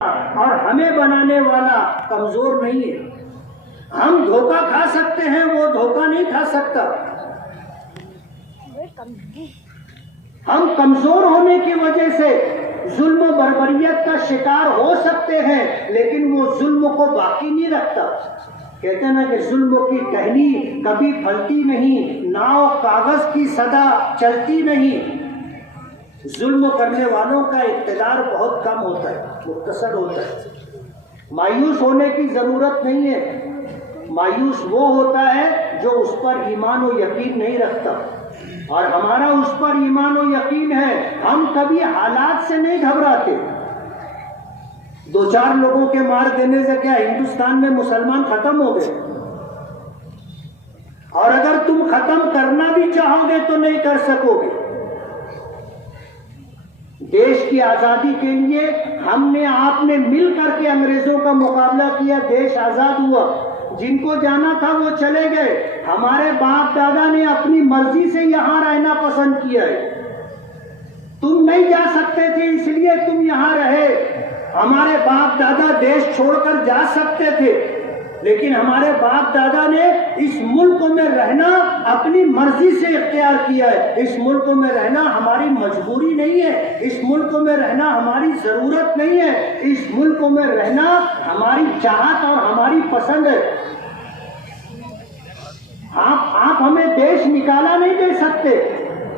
اور ہمیں بنانے والا کمزور نہیں ہے۔ ہم دھوکہ کھا سکتے ہیں، وہ دھوکہ نہیں کھا سکتا۔ ہم کمزور ہونے کی وجہ سے ظلم و بربریت کا شکار ہو سکتے ہیں، لیکن وہ ظلم کو باقی نہیں رکھتا۔ کہتے ہیں نا کہ ظلم کی ٹہنی کبھی پھلتی نہیں، ناؤ کاغذ کی صدا چلتی نہیں۔ ظلم کرنے والوں کا اقتدار بہت کم ہوتا ہے، مختصر ہوتا ہے۔ مایوس ہونے کی ضرورت نہیں ہے۔ مایوس وہ ہوتا ہے جو اس پر ایمان و یقین نہیں رکھتا، اور ہمارا اس پر ایمان و یقین ہے۔ ہم کبھی حالات سے نہیں گھبراتے۔ دو چار لوگوں کے مار دینے سے کیا ہندوستان میں مسلمان ختم ہو گئے؟ اور اگر تم ختم کرنا بھی چاہو گے تو نہیں کر سکو گے۔ دیش کی آزادی کے لیے ہم نے آپ نے مل کر کے انگریزوں کا مقابلہ کیا، دیش آزاد ہوا۔ جن کو جانا تھا وہ چلے گئے۔ ہمارے باپ دادا نے اپنی مرضی سے یہاں رہنا پسند کیا ہے۔ تم نہیں جا سکتے تھے اس لیے تم یہاں رہے۔ ہمارے باپ دادا دیش چھوڑ کر جا سکتے تھے، لیکن ہمارے باپ دادا نے اس ملک میں رہنا اپنی مرضی سے اختیار کیا ہے۔ اس ملک میں رہنا ہماری مجبوری نہیں ہے، اس ملک میں رہنا ہماری ضرورت نہیں ہے، اس ملک میں رہنا ہماری چاہت اور ہماری پسند ہے۔ آپ ہمیں دیش نکالا نہیں دے سکتے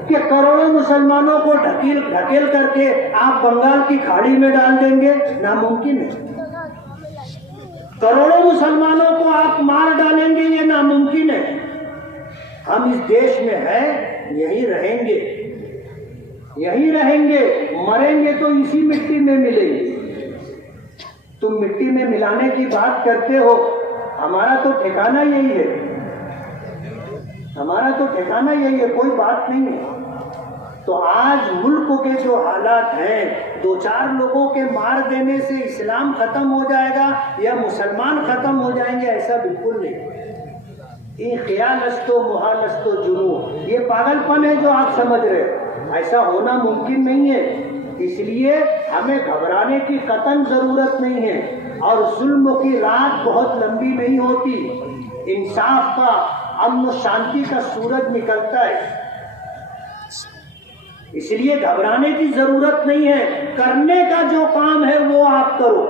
کہ کروڑوں مسلمانوں کو ڈھکیل کر کے آپ بنگال کی کھاڑی میں ڈال دیں گے، ناممکن ہے۔ کروڑوں مسلمانوں کو آپ مار ڈالیں گے، یہ ناممکن ہے۔ ہم اس دیش میں ہیں، یہی رہیں گے، یہی رہیں گے، مریں گے تو اسی مٹی میں ملیں گے۔ تم مٹی میں ملانے کی بات کرتے ہو، ہمارا تو ٹھکانہ یہی ہے، ہمارا تو ٹھکانہ یہی ہے، کوئی بات نہیں ہے۔ تو آج ملک کے جو حالات ہیں، دو چار لوگوں کے مار دینے سے اسلام ختم ہو جائے گا یا مسلمان ختم ہو جائیں گے، ایسا بالکل نہیں۔ یہ خیال است و محال است و جنون، یہ پاگل پن ہے جو آپ سمجھ رہے ہیں، ایسا ہونا ممکن نہیں ہے۔ اس لیے ہمیں گھبرانے کی قطعاً ضرورت نہیں ہے، اور ظلم کی رات بہت لمبی نہیں ہوتی۔ انصاف کا، امن و شانتی کا سورج نکلتا ہے۔ اس لیے گھبرانے کی ضرورت نہیں ہے۔ کرنے کا جو کام ہے وہ آپ کرو۔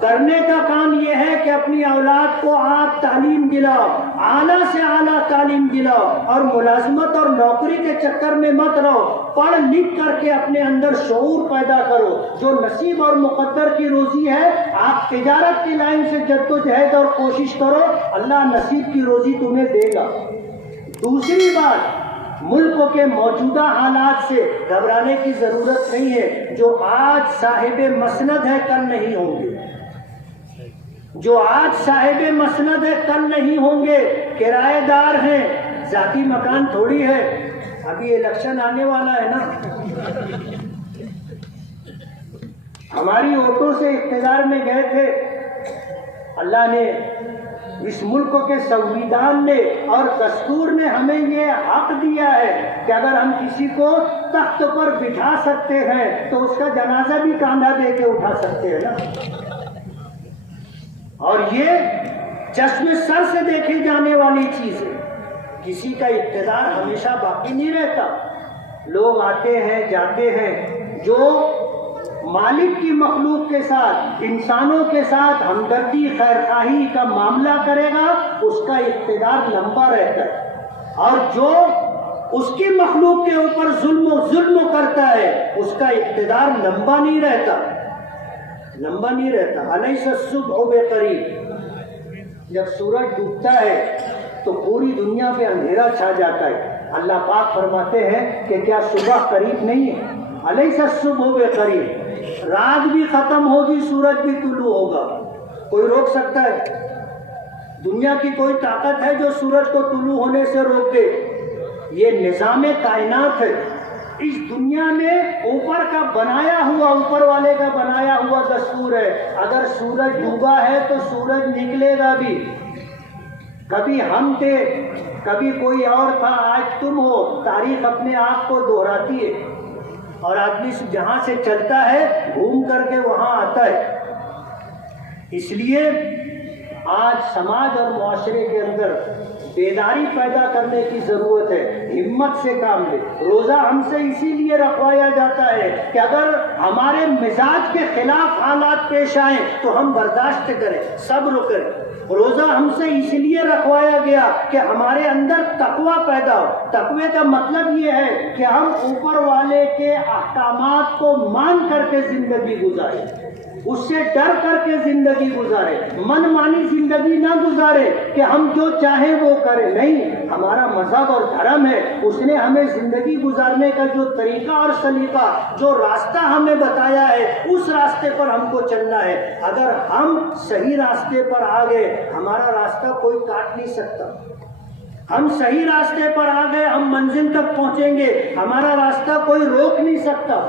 کرنے کا کام یہ ہے کہ اپنی اولاد کو آپ تعلیم دلاؤ، اعلیٰ سے اعلیٰ تعلیم دلاؤ، اور ملازمت اور نوکری کے چکر میں مت رہو۔ پڑھ لکھ کر کے اپنے اندر شعور پیدا کرو۔ جو نصیب اور مقدر کی روزی ہے، آپ تجارت کی لائن سے جدوجہد اور کوشش کرو، اللہ نصیب کی روزی تمہیں دے گا۔ دوسری بات، ملک کے موجودہ حالات سے گھبرانے کی ضرورت نہیں ہے۔ جو آج صاحب مسند ہے کل نہیں ہوں گے، جو آج صاحب مسند ہے کل نہیں ہوں گے۔ کرایہ دار ہیں، ذاتی مکان تھوڑی ہے۔ ابھی الیکشن آنے والا ہے نا، ہماری ووٹوں سے اقتدار میں گئے تھے۔ اللہ نے، اس ملک کے سنویدھان نے اور دستور نے ہمیں یہ حق دیا ہے کہ اگر ہم کسی کو تخت پر بٹھا سکتے ہیں تو اس کا جنازہ بھی کاندھا دے کے اٹھا سکتے ہیں نا۔ اور یہ چشم سر سے دیکھی جانے والی چیز ہے۔ کسی کا اقتدار ہمیشہ باقی نہیں رہتا، لوگ آتے ہیں جاتے ہیں۔ جو مالک کی مخلوق کے ساتھ، انسانوں کے ساتھ ہمدردی خیرخواہی کا معاملہ کرے گا، اس کا اقتدار لمبا رہتا ہے، اور جو اس کی مخلوق کے اوپر ظلم کرتا ہے، اس کا اقتدار لمبا نہیں رہتا، لمبا نہیں رہتا۔ الیس الصبح بقریب، جب سورج ڈوبتا ہے تو پوری دنیا پہ اندھیرا چھا جاتا ہے۔ اللہ پاک فرماتے ہیں کہ کیا صبح قریب نہیں ہے؟ الیس الصبح بقریب، رات بھی ختم ہوگی، سورج بھی طلوع ہوگا۔ کوئی روک سکتا ہے؟ دنیا کی کوئی طاقت ہے جو سورج کو طلوع ہونے سے روک دے؟ یہ نظام کائنات ہے۔ اس دنیا میں اوپر کا بنایا ہوا، اوپر والے کا بنایا ہوا دستور ہے۔ اگر سورج ڈوبا ہے تو سورج نکلے گا بھی۔ کبھی ہم تھے، کبھی کوئی اور تھا، آج تم ہو۔ تاریخ اپنے آپ کو دہراتی ہے۔ اور آدمی جہاں سے چلتا ہے گھوم کر کے وہاں آتا ہے۔ اس لیے آج سماج اور معاشرے کے اندر بیداری پیدا کرنے کی ضرورت ہے، ہمت سے کام لے۔ روزہ ہم سے اسی لیے رکھوایا جاتا ہے کہ اگر ہمارے مزاج کے خلاف حالات پیش آئیں تو ہم برداشت کریں، صبر کریں۔ روزہ ہم سے اس لیے رکھوایا گیا کہ ہمارے اندر تقوی پیدا ہو۔ تقوی کا مطلب یہ ہے کہ ہم اوپر والے کے احکامات کو مان کر کے زندگی گزاریں، اس سے ڈر کر کے زندگی گزارے، من مانی زندگی نہ گزارے کہ ہم جو چاہیں وہ کریں۔ نہیں، ہمارا مذہب اور دھرم ہے، اس نے ہمیں زندگی گزارنے کا جو طریقہ اور سلیقہ، جو راستہ ہمیں بتایا ہے، اس راستے پر ہم کو چلنا ہے۔ اگر ہم صحیح راستے پر آ گئے، ہمارا راستہ کوئی کاٹ نہیں سکتا۔ ہم صحیح راستے پر آ گئے، ہم منزل تک پہنچیں گے، ہمارا راستہ کوئی روک نہیں سکتا۔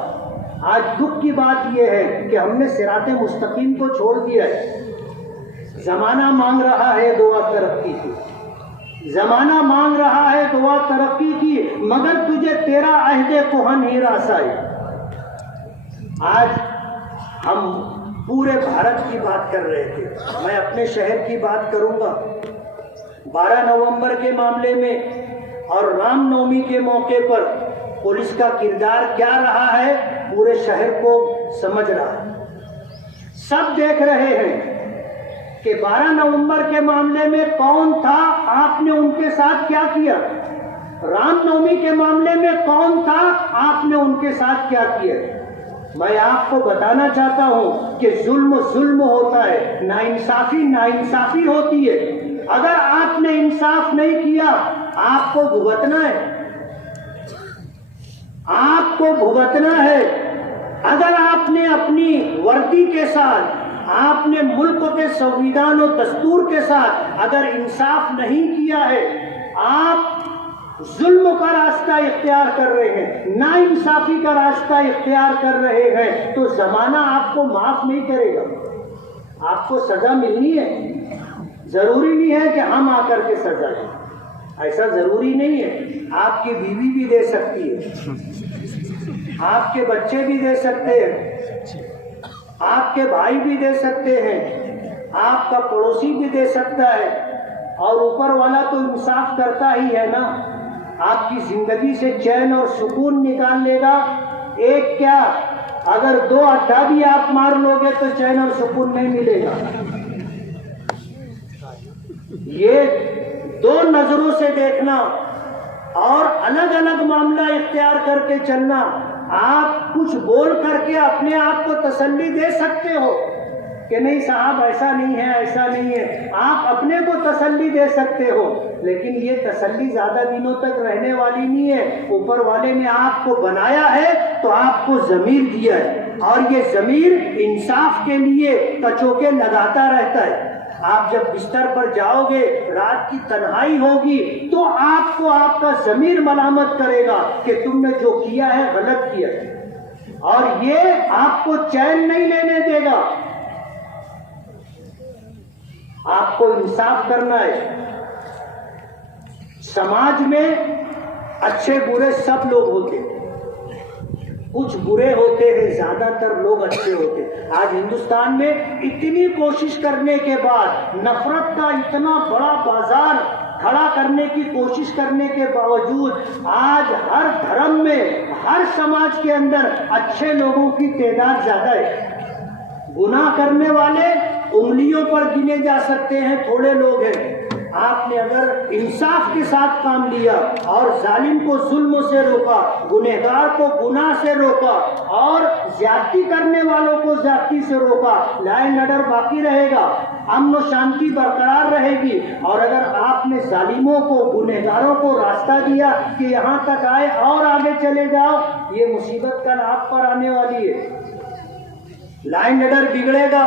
آج دکھ کی بات یہ ہے کہ ہم نے صراط مستقیم کو چھوڑ دیا ہے۔ زمانہ مانگ رہا ہے دعا ترقی کی، زمانہ مانگ رہا ہے دعا ترقی کی، مگر تجھے تیرا عہد کہن ہی رسائی۔ آج ہم پورے بھارت کی بات کر رہے تھے، میں اپنے شہر کی بات کروں گا۔ 12 نومبر کے معاملے میں اور رام نومی کے موقع پر پولیس کا کردار کیا رہا ہے، پورے شہر کو سمجھ رہا ہے۔ سب دیکھ رہے ہیں کہ 12 نومبر کے معاملے میں کون تھا، آپ نے ان کے ساتھ کیا کیا۔ رام نومی کے معاملے میں کون تھا، آپ نے ان کے ساتھ کیا کیا۔ میں آپ کو بتانا چاہتا ہوں کہ ظلم ظلم ہوتا ہے، ناانصافی ناانصافی ہوتی ہے۔ اگر آپ نے انصاف نہیں کیا، آپ کو بھگتنا ہے، آپ کو بھگتنا ہے۔ اگر آپ نے اپنی وردی کے ساتھ، آپ نے ملک کے سنویدھان و دستور کے ساتھ اگر انصاف نہیں کیا ہے، آپ ظلم کا راستہ اختیار کر رہے ہیں، ناانصافی کا راستہ اختیار کر رہے ہیں، تو زمانہ آپ کو معاف نہیں کرے گا، آپ کو سزا ملنی ہے۔ ضروری نہیں ہے کہ ہم آ کر کے سزا دیں، ایسا ضروری نہیں ہے۔ آپ کی بیوی بھی دے سکتی ہے، آپ کے بچے بھی دے سکتے ہیں، آپ کے بھائی بھی دے سکتے ہیں، آپ کا پڑوسی بھی دے سکتا ہے، اور اوپر والا تو انصاف کرتا ہی ہے نا۔ آپ کی زندگی سے چین اور سکون نکال لے گا۔ ایک کیا، اگر 2 اڈا بھی آپ مار لو گے تو چین اور سکون نہیں ملے گا۔ یہ 2 نظروں سے دیکھنا اور الگ الگ معاملہ اختیار کر کے چلنا۔ آپ کچھ بول کر کے اپنے آپ کو تسلی دے سکتے ہو کہ نہیں صاحب ایسا نہیں ہے، ایسا نہیں ہے، آپ اپنے کو تسلی دے سکتے ہو، لیکن یہ تسلی زیادہ دنوں تک رہنے والی نہیں ہے۔ اوپر والے نے آپ کو بنایا ہے تو آپ کو ضمیر دیا ہے، اور یہ ضمیر انصاف کے لیے کچوکے لگاتا رہتا ہے۔ آپ جب بستر پر جاؤ گے، رات کی تنہائی ہوگی، تو آپ کو آپ کا ضمیر ملامت کرے گا کہ تم نے جو کیا ہے غلط کیا ہے، اور یہ آپ کو چین نہیں لینے دے گا۔ آپ کو انصاف کرنا ہے۔ سماج میں اچھے برے سب لوگ ہوتے ہیں، کچھ برے ہوتے ہیں، زیادہ تر لوگ اچھے ہوتے ہیں۔ آج ہندوستان میں اتنی کوشش کرنے کے بعد، نفرت کا اتنا بڑا بازار کھڑا کرنے کی کوشش کرنے کے باوجود، آج ہر دھرم میں، ہر سماج کے اندر اچھے لوگوں کی تعداد زیادہ ہے۔ گناہ کرنے والے انگلیوں پر گنے جا سکتے ہیں، تھوڑے لوگ ہیں۔ آپ نے اگر انصاف کے ساتھ کام لیا اور ظالم کو ظلم سے روکا، گنہگار کو گناہ سے روکا، اور زیادتی کرنے والوں کو زیادتی سے روکا، لا اینڈ آرڈر باقی رہے گا، امن و شانتی برقرار رہے گی۔ اور اگر آپ نے ظالموں کو، گنہگاروں کو راستہ دیا کہ یہاں تک آئے اور آگے چلے جاؤ، یہ مصیبت کل آپ پر آنے والی ہے۔ لا اینڈ آرڈر بگڑے گا،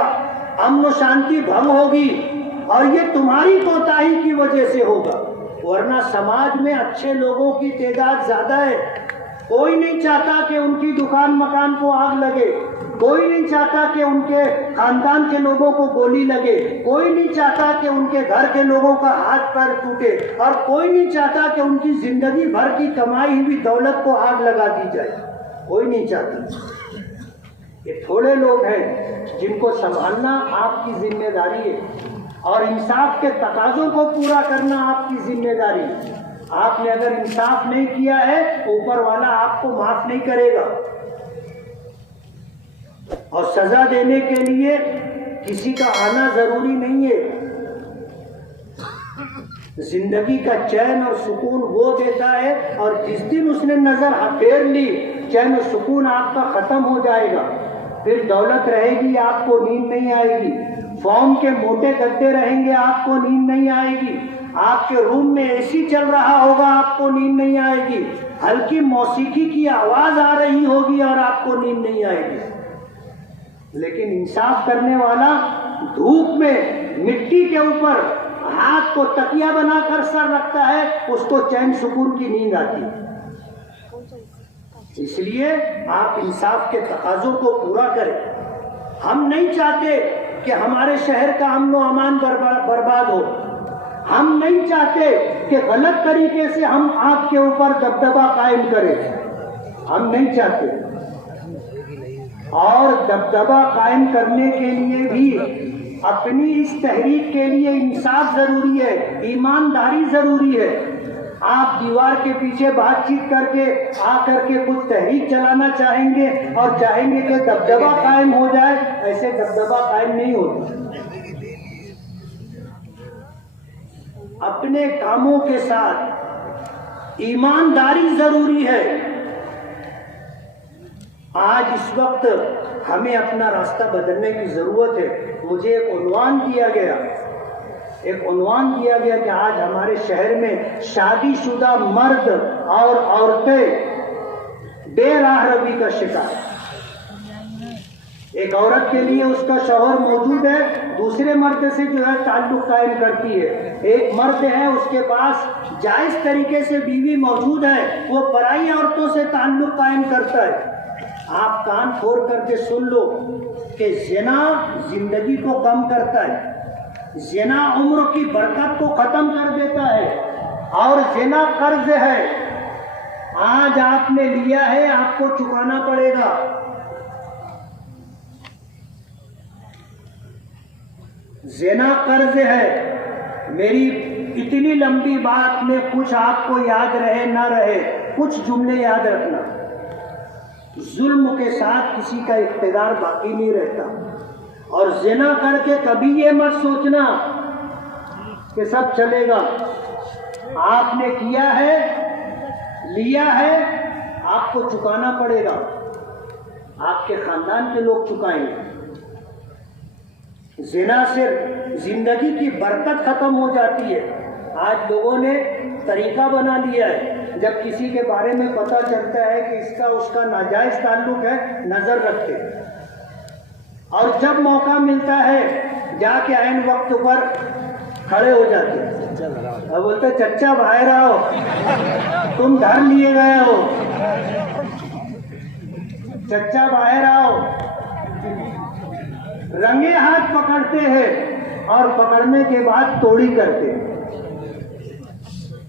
امن و شانتی بھنگ ہوگی، اور یہ تمہاری کوتاہی کی وجہ سے ہوگا۔ ورنہ سماج میں اچھے لوگوں کی تعداد زیادہ ہے۔ کوئی نہیں چاہتا کہ ان کی دکان مکان کو آگ لگے، کوئی نہیں چاہتا کہ ان کے خاندان کے لوگوں کو گولی لگے، کوئی نہیں چاہتا کہ ان کے گھر کے لوگوں کا ہاتھ پیر ٹوٹے، اور کوئی نہیں چاہتا کہ ان کی زندگی بھر کی کمائی ہوئی دولت کو آگ لگا دی جائے۔ کوئی نہیں چاہتا۔ یہ تھوڑے لوگ ہیں جن کو سنبھالنا آپ کی ذمہ داری ہے، اور انصاف کے تقاضوں کو پورا کرنا آپ کی ذمہ داری ہے۔ آپ نے اگر انصاف نہیں کیا ہے، اوپر والا آپ کو معاف نہیں کرے گا، اور سزا دینے کے لیے کسی کا آنا ضروری نہیں ہے۔ زندگی کا چین اور سکون وہ دیتا ہے، اور جس دن اس نے نظر پھیر لی، چین و سکون آپ کا ختم ہو جائے گا۔ پھر دولت رہے گی، آپ کو نیند نہیں آئے گی، فارم کے موٹے گدے رہیں گے، آپ کو نیند نہیں آئے گی، آپ کے روم میں اے سی چل رہا ہوگا، آپ کو نیند نہیں آئے گی، ہلکی موسیقی کی آواز آ رہی ہوگی اور آپ کو نیند نہیں آئے گی۔ لیکن انصاف کرنے والا دھوپ میں مٹی کے اوپر ہاتھ کو تکیہ بنا کر سر رکھتا ہے، اس کو چین سکون کی نیند آتی ہے۔ اس لیے آپ انصاف کے تقاضوں کو پورا کریں۔ ہم نہیں چاہتے کہ ہمارے شہر کا امن و امان برباد ہو، ہم نہیں چاہتے کہ غلط طریقے سے ہم آپ کے اوپر دبدبہ قائم کریں، ہم نہیں چاہتے۔ اور دبدبہ قائم کرنے کے لیے بھی اپنی اس تحریک کے لیے انصاف ضروری ہے، ایمانداری ضروری ہے۔ آپ دیوار کے پیچھے بات چیت کر کے آ کر کے کچھ تحریک چلانا چاہیں گے اور چاہیں گے کہ دبدبہ قائم ہو جائے، ایسے دبدبہ قائم نہیں ہوتا۔ اپنے کاموں کے ساتھ ایمانداری ضروری ہے۔ آج اس وقت ہمیں اپنا راستہ بدلنے کی ضرورت ہے۔ مجھے ایک عنوان دیا گیا کہ آج ہمارے شہر میں شادی شدہ مرد اور عورتیں بے راہ روی کا شکار ہیں۔ ایک عورت کے لیے اس کا شوہر موجود ہے، دوسرے مرد سے جو ہے تعلق قائم کرتی ہے۔ ایک مرد ہے، اس کے پاس جائز طریقے سے بیوی موجود ہے، وہ پرائی عورتوں سے تعلق قائم کرتا ہے۔ آپ کان کھول کر کے سن لو کہ زنا زندگی کو کم کرتا ہے، زنا عمر کی برکت کو ختم کر دیتا ہے، اور زنا قرض ہے۔ آج آپ نے لیا ہے، آپ کو چکانا پڑے گا۔ زنا قرض ہے۔ میری اتنی لمبی بات میں کچھ آپ کو یاد رہے نہ رہے، کچھ جملے یاد رکھنا۔ ظلم کے ساتھ کسی کا اقتدار باقی نہیں رہتا، اور زنا کر کے کبھی یہ مت سوچنا کہ سب چلے گا۔ آپ نے کیا ہے، لیا ہے، آپ کو چکانا پڑے گا، آپ کے خاندان کے لوگ چکائیں گے۔ زنا سے زندگی کی برکت ختم ہو جاتی ہے۔ آج لوگوں نے طریقہ بنا لیا ہے، جب کسی کے بارے میں پتہ چلتا ہے کہ اس کا ناجائز تعلق ہے، نظر رکھتے، اور جب موقع ملتا ہے جا کے عین وقت پر کھڑے ہو جاتے، اور بولتے چچا باہر آؤ، تم گھر لیے گئے ہو، چچا باہر آؤ۔ رنگے ہاتھ پکڑتے ہیں، اور پکڑنے کے بعد توڑی کرتے۔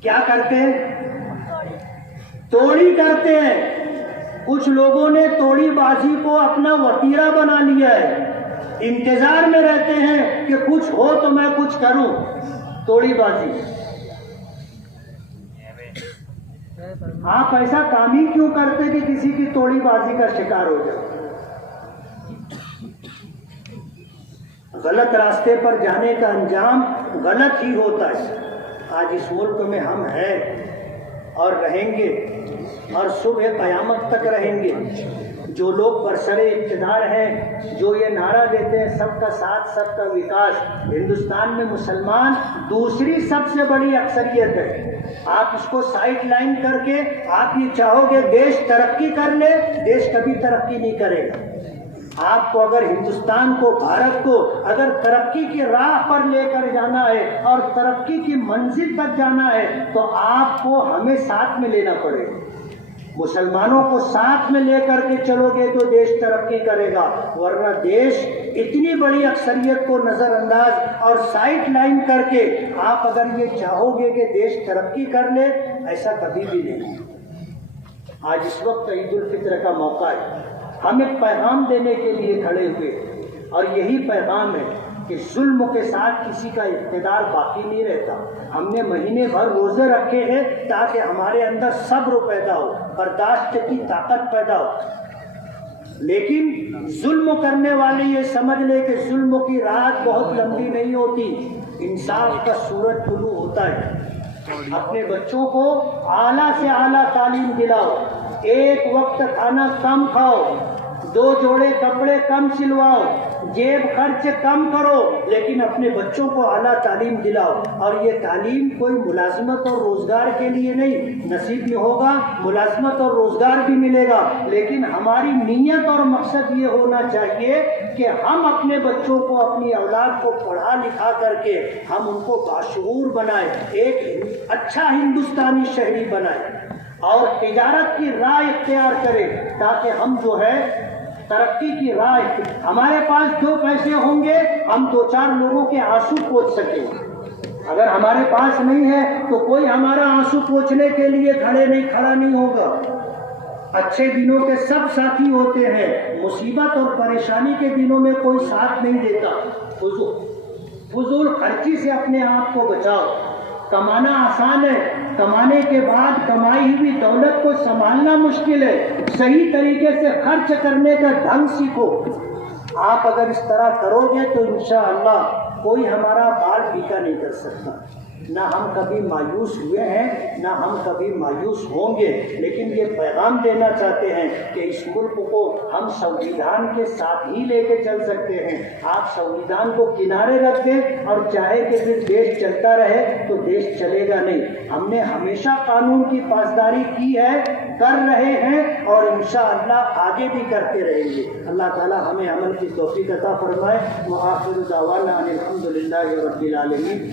کیا کرتے ہیں؟ توڑی کرتے ہیں۔ کچھ لوگوں نے توڑی بازی کو اپنا وتیرہ بنا لیا ہے، انتظار میں رہتے ہیں کہ کچھ ہو تو میں کچھ کروں۔ توڑی بازی۔ آپ ایسا کام ہی کیوں کرتے کہ کسی کی توڑی بازی کا شکار ہو جائے؟ غلط راستے پر جانے کا انجام غلط ہی ہوتا ہے۔ آج اس ملک میں ہم ہیں اور رہیں گے، اور صبح قیامت تک رہیں گے۔ جو لوگ برسر اقتدار ہیں، جو یہ نعرہ دیتے ہیں سب کا ساتھ سب کا وکاس، ہندوستان میں مسلمان دوسری سب سے بڑی اکثریت ہے۔ آپ اس کو سائڈ لائن کر کے آپ یہ چاہو گے دیش ترقی کر لے، دیش کبھی ترقی نہیں کرے گا۔ آپ کو اگر ہندوستان کو، بھارت کو اگر ترقی کی راہ پر لے کر جانا ہے اور ترقی کی منزل تک جانا ہے، تو آپ کو ہمیں ساتھ میں لینا پڑے گا۔ مسلمانوں کو ساتھ میں لے کر کے چلو گے تو دیش ترقی کرے گا، ورنہ دیش اتنی بڑی اکثریت کو نظر انداز اور سائڈ لائن کر کے آپ اگر یہ چاہو گے کہ دیش ترقی کر لے، ایسا کبھی بھی نہیں۔ آج اس وقت عید الفطر کا موقع ہے، ہم ایک پیغام دینے کے لیے کھڑے ہوئے اور یہی پیغام ہے کہ ظلم کے ساتھ کسی کا اقتدار باقی نہیں رہتا۔ ہم نے مہینے بھر روزے رکھے ہیں تاکہ ہمارے اندر صبر پیدا ہو، برداشت کی طاقت پیدا ہو، لیکن ظلم کرنے والے یہ سمجھ لے کہ ظلم کی رات بہت لمبی نہیں ہوتی، انصاف کا سورج طلوع ہوتا ہے۔ اپنے بچوں کو اعلیٰ سے اعلیٰ تعلیم دلاؤ، ایک وقت کھانا کم کھاؤ، 2 جوڑے کپڑے کم سلواؤ، جیب خرچ کم کرو، لیکن اپنے بچوں کو اعلیٰ تعلیم دلاؤ۔ اور یہ تعلیم کوئی ملازمت اور روزگار کے لیے نہیں، نصیب میں ہوگا ملازمت اور روزگار بھی ملے گا، لیکن ہماری نیت اور مقصد یہ ہونا چاہیے کہ ہم اپنے بچوں کو، اپنی اولاد کو پڑھا لکھا کر کے ہم ان کو باشعور بنائیں، ایک اچھا ہندوستانی شہری بنائیں اور تجارت کی راہ اختیار کریں، تاکہ ہم جو ہے ترقی کی راہ، ہمارے پاس جو پیسے ہوں گے ہم 2-4 لوگوں کے آنسو پوچھ سکیں۔ اگر ہمارے پاس نہیں ہے تو کوئی ہمارا آنسو پوچھنے کے لیے کھڑا نہیں ہوگا۔ اچھے دنوں کے سب ساتھی ہوتے ہیں، مصیبت اور پریشانی کے دنوں میں کوئی ساتھ نہیں دیتا۔ فضول خرچی سے اپنے آپ کو بچاؤ۔ کمانا آسان ہے، کمانے کے بعد کمائی ہوئی دولت کو سنبھالنا مشکل ہے۔ صحیح طریقے سے خرچ کرنے کا ڈھنگ سیکھو۔ آپ اگر اس طرح کرو گے تو انشاءاللہ کوئی ہمارا بال پھیکا نہیں کر سکتا۔ نہ ہم کبھی مایوس ہوئے ہیں، نہ ہم کبھی مایوس ہوں گے، لیکن یہ پیغام دینا چاہتے ہیں کہ اس ملک کو ہم سنویدھان کے ساتھ ہی لے کے چل سکتے ہیں۔ آپ سنویدھان کو کنارے رکھ دیں اور چاہے کہ پھر دیش چلتا رہے تو دیش چلے گا نہیں۔ ہم نے ہمیشہ قانون کی پاسداری کی ہے، کر رہے ہیں اور انشاءاللہ آگے بھی کرتے رہیں گے۔ اللہ تعالی ہمیں عمل کی توفیق عطا فرمائے۔ وآخر دعوانا ان الحمد للہ رب العالمین۔